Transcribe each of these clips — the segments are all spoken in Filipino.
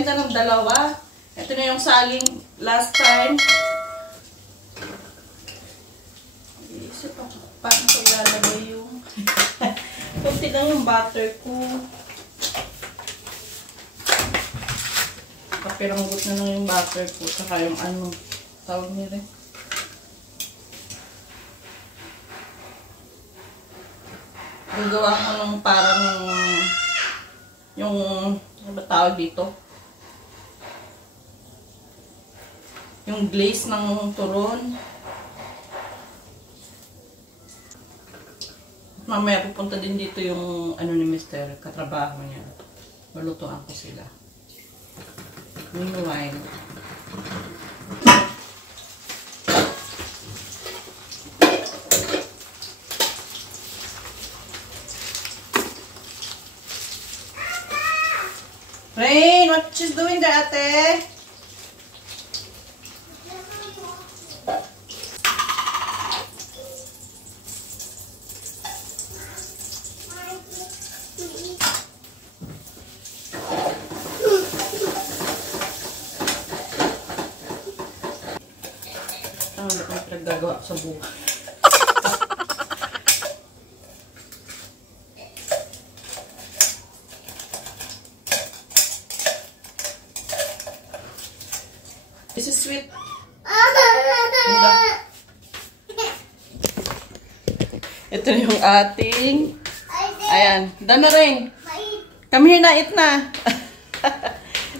Nagbenta ng dalawa. Ito na yung saging last time. Isip ako, paano ko ilalagay yung... Kunti lang yung butter ko. Kapiranggot na lang yung butter ko. Saka yung ano, tawag nila. Gagawa ko ng parang yung, ano ba tawag dito? Yung glaze ng turon. Mamaya pupunta din dito yung ano ni Mr. Katrabaho niya. Malutuan ko sila. Meanwhile, Rain, what she's doing there, ate? Ano ba kung pinagagawa sa buhay? This is sweet. Ito yung ating... Ayan. Done na rin. Come here na, eat na.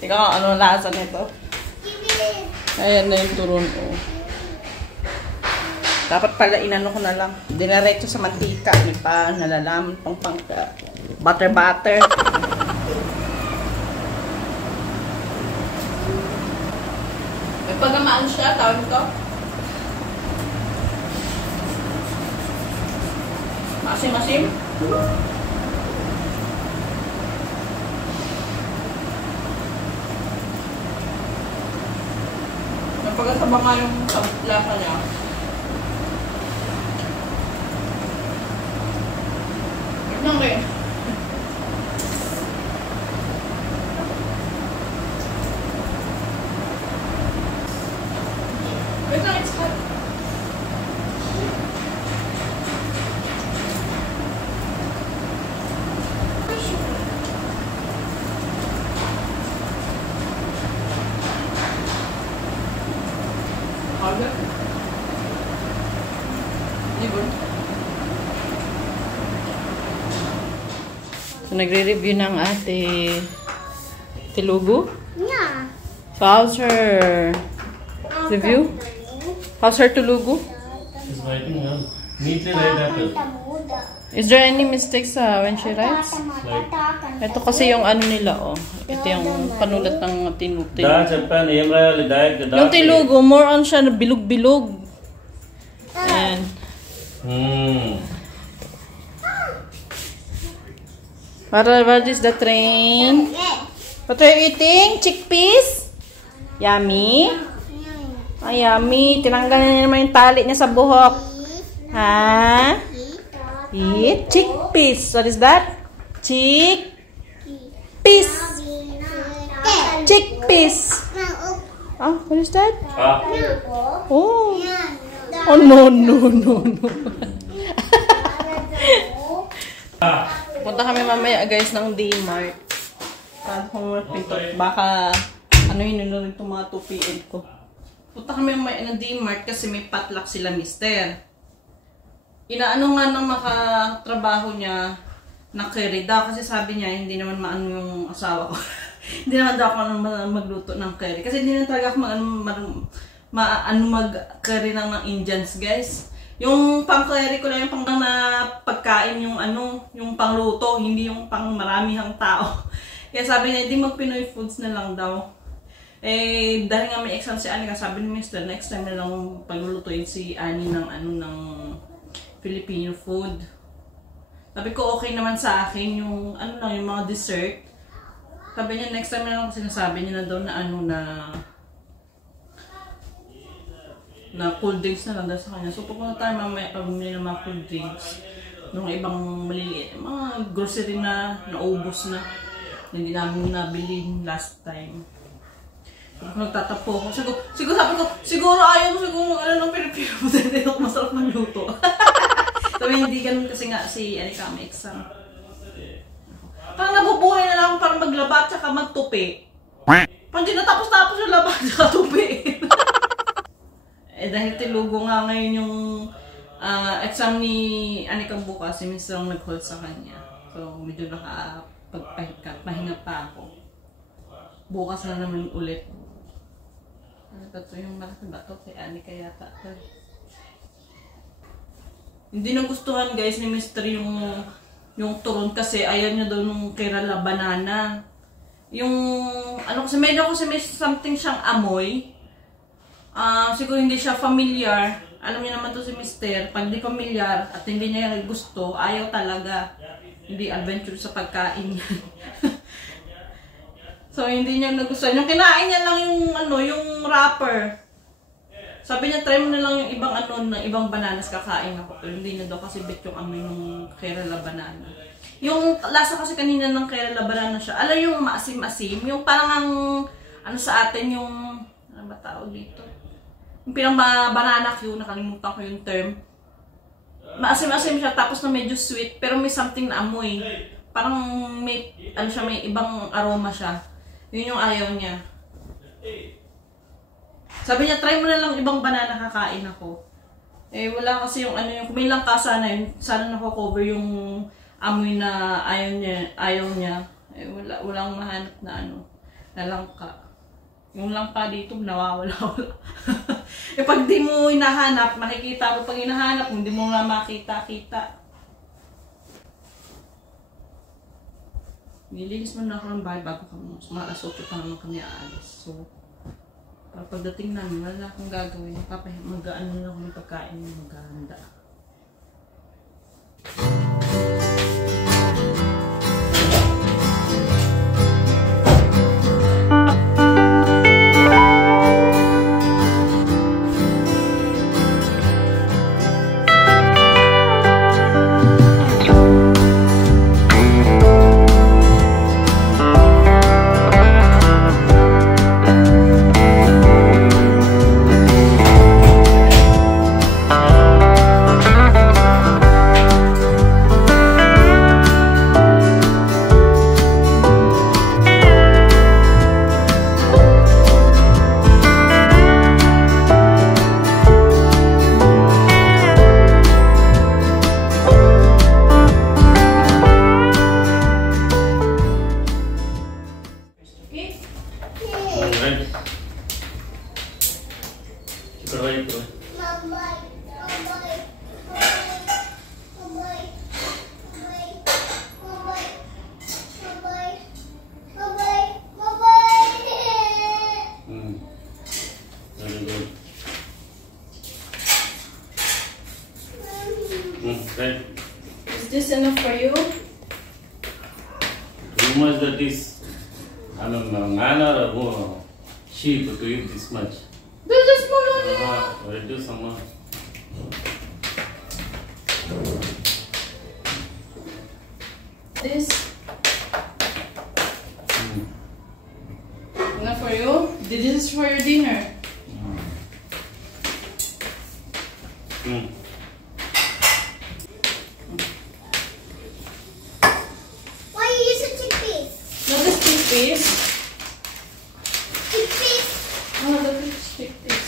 Ikaw, ano lasa nito? Ayan na yung turon. Oh. Dapat pala inano ko na lang. Dinaretso sa mantika. Hindi pa nalalaman pang butter. May pagamaan siya. Tawag ito. Masim-masim. Napagkasaba nga yung lasa niya. Lang rin. Wait lang, it's hot. Harder? Libon? So, nagre-review ng ate Telugu? Yeah. So, how's her review? How's her Telugu? She's writing well. Neatly write apple. Is there any mistakes when she writes? Ito kasi yung ano nila, oh. Ito yung panulat ng Telugu. Yung Telugu, more on siya na bilog-bilog. And what is the train? What are you eating? Chickpeas? Yummy? Ay, yummy. Tinanggal na naman yung tali niya sa buhok. Ha? Eat chickpeas. What is that? Chickpeas. Chickpeas. Ah, what is that? Oh. Oh, no. Punta kami mamaya guys ng D-Mart. Baka ano hinunod itong mga 2 PM ko. Punta kami mamaya ng D-Mart kasi may potluck sila mister. Inaano nga ng makatrabaho niya na curry daw kasi sabi niya hindi naman maano yung asawa ko. Hindi naman daw ako magluto ng curry. Kasi hindi na talaga ako mag-curry ng Indians guys. Yung pang-curry ko lang yung pang na pagkain yung ano, yung pangluto, hindi yung pang maramihang tao. Kaya sabi niya, hindi mag-Pinoy foods na lang daw. Eh, dahil nga may exam si Annie, sabi ni Mr. next time na lang paglulutuin si Annie ng ano, ng Filipino food. Sabi ko, okay naman sa akin yung ano lang, yung mga dessert. Sabi niya, next time na lang sinasabi niya na daw na ano na cold drinks na lang dahil sa kanya. So, pupunta tayo mamaya pabumili ng mga cold drinks. Nung ibang maliliit. Mga grocery na naubos na. Hindi namin nabili last time. Nagtatapo ako. Siguro sabi ko, siguro ayaw mo siguro ano ng Pilipino. Hindi ako masarap ng luto. Sabi hindi ganun kasi nga si Anika may exam. Parang nabubuhay na lang ako para maglaba at saka magtupi. Pag di natapos-tapos yung laba at saka tupi. Dahil tilugo nga ngayon yung exam ni Anika bukas, si Mr. ang nag-hold sa kanya. So medyo nakapagpahinga pa ako. Bukas na naman ulit. Ito yung malaki ba ito? Kay Anika yata. Hindi nagustuhan guys ni Mr. yung turon kasi ayaw niya daw nung Kerala banana. Yung ano kasi medyo may something siyang amoy. Siguro hindi siya familiar. Alam niya naman to si Mr. Pag di familiar at hindi niya gusto, ayaw talaga. Hindi adventure sa pagkain niya. So hindi niya nagustuhan. Yung kinain niya lang yung wrapper. Sabi niya, try mo na lang yung ibang ibang bananas kakain ako. Pero hindi niya daw kasi bet yung amoy ng Kerala banana. Yung lasa kasi kanina ng Kerala banana siya. Alam yung maasim-asim. Yung parang sa atin yung, ano ba tawag dito? Yung pinang banana Q, nakalimutan ko yung term. Maasim-asim siya, tapos na medyo sweet, pero may something na amoy. Parang may ibang aroma siya. Yun yung ayaw niya. Sabi niya, try mo na lang ibang banana kakain ako. Wala kasi yung kung may langka sana yun, sana nako-cover yung amoy na ayaw niya. Walang mahanap na na langka. Yung langka dito, nawawala. Pag di mo hinahanap, makikita mo. Pag hinahanap, hindi mo na makita-kita. Nilinis mo na ako ng bahay bago kami. Maalas-8 pa naman kami aalis. So, pagdating namin, wala akong gagawin. Mag-ano na ako ng pagkain, maghahanda. Right? Is this enough for you? Too much that is. Nana or sheep to eat this much. There's a small one. Reduce some more. This. Enough for you? This is for your dinner. Why you use a chickpeas? Not this chickpeas. Chickpeas. No, that is chickpeas.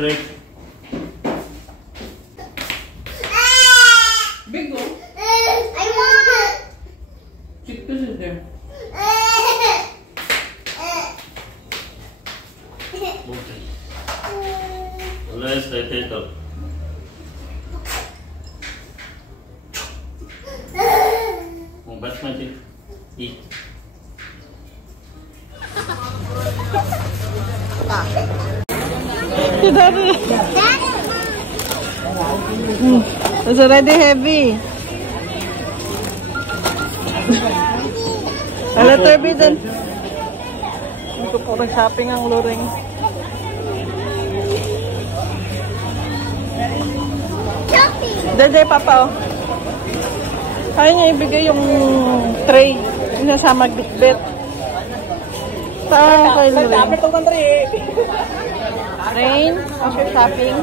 Right. Big one. I want. Chickpeas is there. Okay. Let's take it up. Basmati. Eat. It's already heavy. A little bit then. Ito po nag-shopping ang luring. Shopping. Dede, papa, oh. Kaya niya ibigay yung tray. Yung nasa magbitbit. Saan kayo Lorraine? Rain, how's your shopping?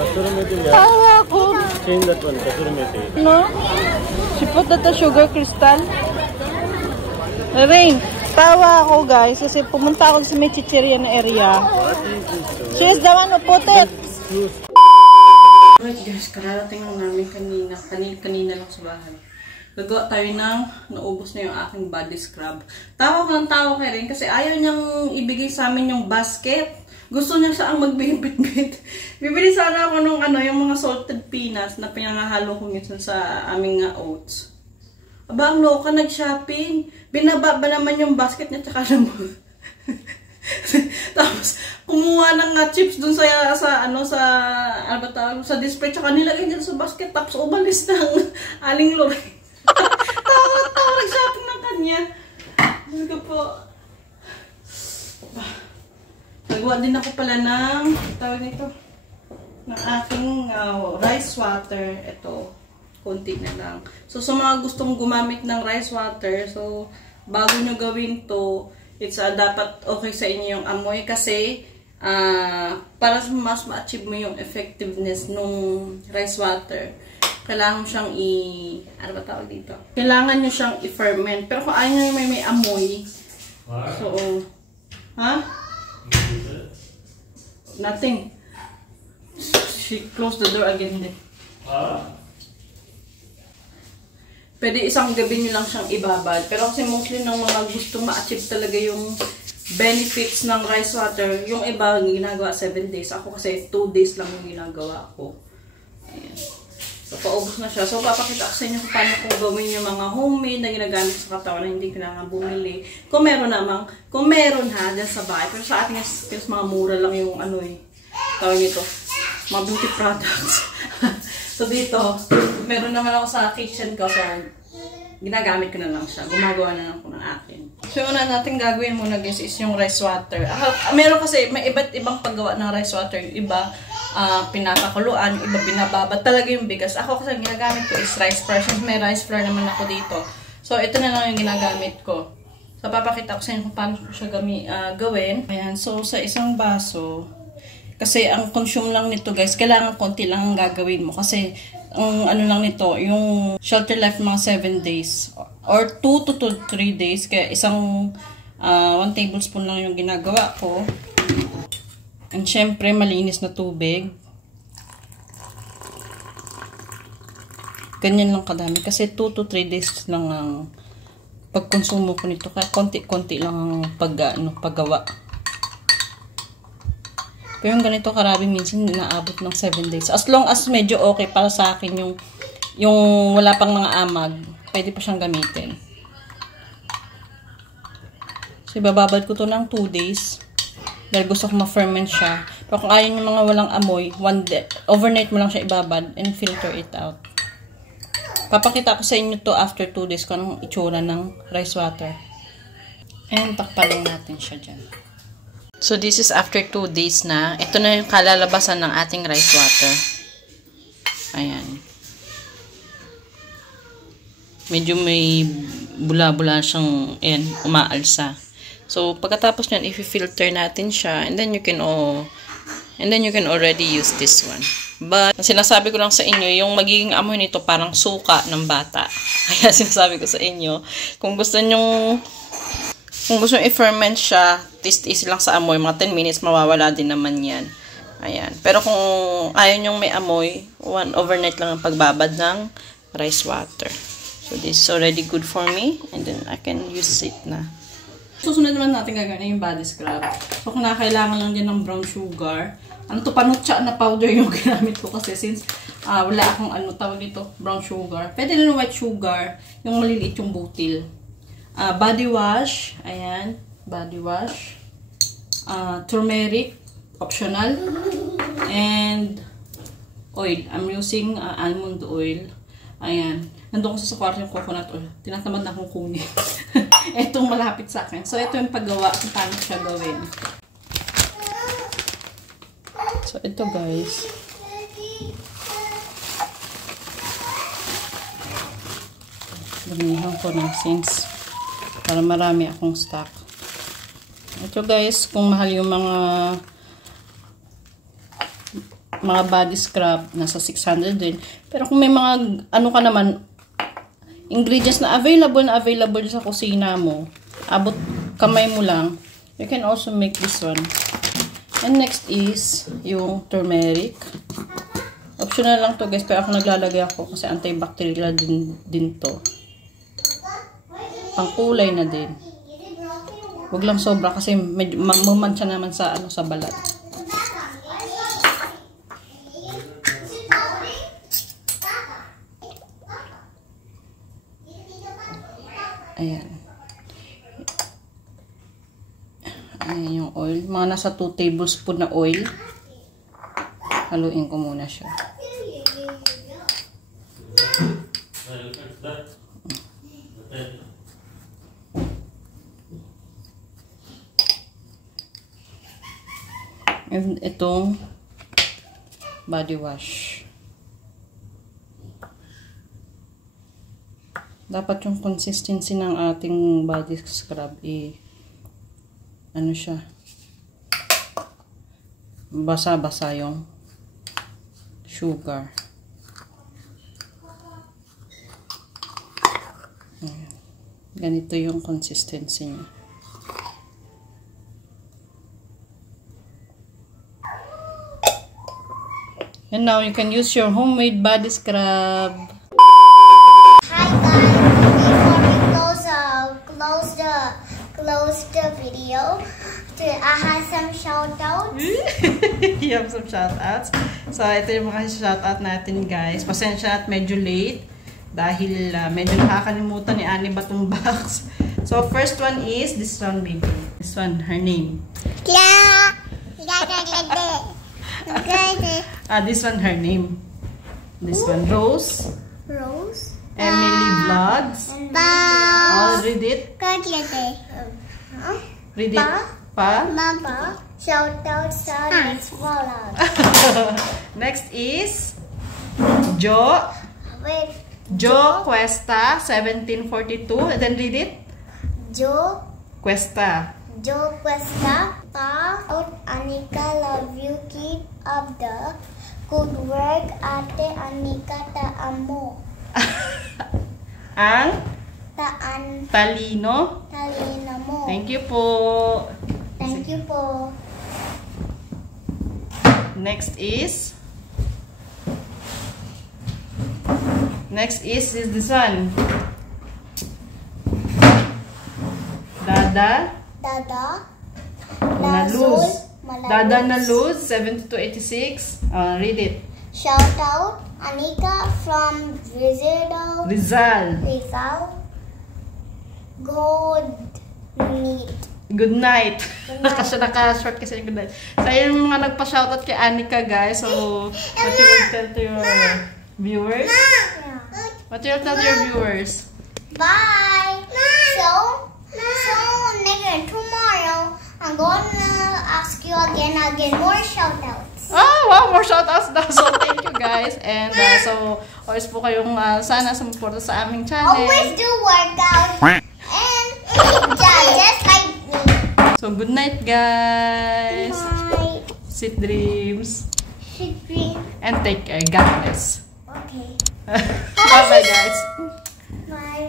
Kasuri methi, yeah. Tawa ko. Change that one, kasuri methi. No? She put that the sugar crystal. Rain, tawa ako guys kasi pumunta ako sa may chicheria na area. She's the one who put it. Alright guys, kararating lang namin kanina lang sa bahay. Gagawa tayo ng naubos na yung aking body scrub. Tawa ko ng tawa kay Rain kasi ayaw niyang ibigay sa amin yung basket. Gusto niya siya ang magbihit-bit. Bibili sana ako nung yung mga salted peanuts na pinangahalo ko minsan sa aming oats. Aba, ang loka nag-shopping. Binaba ba naman yung basket niya tsaka naman. Tapos, kumuha ng chips dun sa display tsaka nilagay niya sa basket. Tapos, umalis ng aling Lorraine. Tawa nag-shopping ng kanya. Ano po? Nagawa din ako pala ng aking rice water. Ito, konti na lang. So, sa mga gustong gumamit ng rice water, so, bago nyo gawin to, it's dapat okay sa inyo yung amoy kasi para mas ma-achieve mo yung effectiveness nung rice water, kailangan siyang ano ba tawag dito? Kailangan nyo siyang i-ferment. Pero kung ayaw nyo may amoy, so, nothing. She closed the door again. Pwede isang gabi nyo lang siyang ibabad. Pero kasi mostly ng mga gustong ma-achieve talaga yung benefits ng rice water, yung iba ginagawa 7 days. Ako kasi 2 days lang yung ginagawa ko. Ayan. So, paubos na siya. So, papakita ko sa inyo kung paano kung gawin yung mga homemade na ginagamit sa katawan na hindi kailangan bumili. Kung meron dyan sa bahay. Pero sa atin, mga mura lang yung tawag nito, mga beauty products. So, dito, meron naman ako sa kitchen ko. So, ginagamit ko na lang siya. Gumagawa na lang ako ng akin. So, una natin gagawin muna guys is yung rice water. Meron kasi, may iba't ibang paggawa ng rice water. Yung iba, pinakakuluan, yung iba binababad talaga yung bigas. Ako kasi ginagamit ko is rice flour. Since may rice flour naman ako dito. So, ito na lang yung ginagamit ko. So, papakita ko sa inyo kung paano ko siya gawin. Ayan. So, sa isang baso, kasi ang consume lang nito guys, kailangan konti lang ang gagawin mo. Kasi, ang lang nito, yung shelter life mga 7 days. Or 2 to 3 days. Kaya isang 1 tablespoon lang yung ginagawa ko. And syempre, malinis na tubig. Ganyan lang kadami. Kasi 2 to 3 days lang ang pagkonsumo ko nito. Kaya konti-konti lang ang paggawa. Pero yung ganito karami minsan naabot ng 7 days. As long as medyo okay para sa akin yung wala pang mga amag, pwede pa siyang gamitin. So, ibababad ko to ng 2 days. Dahil gusto ko ma-ferment siya. Pero kung ayaw yung mga walang amoy, overnight mo lang siya ibabad and filter it out. Papakita ko sa inyo to after 2 days kung anong itsura ng rice water. And takpan natin siya dyan. So this is after 2 days na. Ito na yung kalalabasan ng ating rice water. Ayan. Medyo may bula-bula siyang umaalsa. So, pagkatapos nyan, i-filter natin siya, and then you can already use this one. But, sinasabi ko lang sa inyo, yung magiging amoy nito parang suka ng bata. Kaya sinasabi ko sa inyo, kung gusto nyo i-ferment siya, taste lang sa amoy, mga 10 minutes, mawawala din naman yan. Ayan. Pero kung ayaw nyong may amoy, overnight lang ang pagbabad ng rice water. So, this is already good for me, and then I can use it na. Susunod naman natin gagawin yung body scrub. So, kung nakailangan lang din ng brown sugar. Panutsa na powder yung ginamit ko kasi since wala akong tawag dito, brown sugar. Pwede rin white sugar, yung maliliit yung butil. Body wash, ayan, body wash. Turmeric, optional. And oil. I'm using almond oil. Ayan. Nandun ko sa kwarto yung coconut oil. Tinatamad na akong kunin. Etong malapit sa akin. So, ito yung paggawa kung paano siya gawin. So, ito guys. Damihan ko ng since para marami akong stock. Ito guys, kung mahal yung mga body scrub, nasa 600 din. Pero kung may mga ano ka naman, ingredients na available sa kusina mo, abot kamay mo lang, you can also make this one. And next is yung turmeric. Optional lang to guys, pero ako naglalagay ako kasi antibacterial din to. Pangkulay na din. Huwag lang sobra kasi mamantsa naman sa sa balat. Ayan. Ayan yung oil. Mga nasa 2 tablespoon na oil. Haluin ko muna siya. And itong body wash. Dapat yung consistency ng ating body scrub ano siya, basa-basa yung sugar. Ayan. Ganito yung consistency niya. And now you can use your homemade body scrub. Hi guys, before we close the video, I have some shout-outs. You have some shoutouts. So, ito yung mga shoutout natin guys. Pasensya at medyo late. Dahil medyo nakakalimutan ni Annie Batong Box. So, first one is this one baby. This one, her name. Yeah. This one, her name. This one, Rose. Rose. Emily Vlogs. I'll read it. Read it. Pa. Mama. Shout out sa next vlog. Next is Jo. Wait. Jo Cuesta 1742. And then read it. Jo Cuesta. Cuesta. Anika, love you. Keep up the good work. Ate Anika, taamo. Ang talino mo. Thank you po. Thank you po. Next is this one. Dada na lose 7286. Read it. Shout out Anika from Rizal. Good night. Naka-short kasi good night. So, yung mga nagpa-shoutout kay Anika guys. So, what you will tell to your viewers? What you will tell to your viewers? Bye. So tomorrow I'm gonna ask you again more shoutouts. Wow, more shoutouts daw. So, thank you guys. And so, always po kayong sana sumuporta sa aming channel. Always do workout. And just like me. So, good night guys. Bye. Sweet dreams. Sweet dreams. And take care. God bless. Okay. Bye-bye guys. Bye.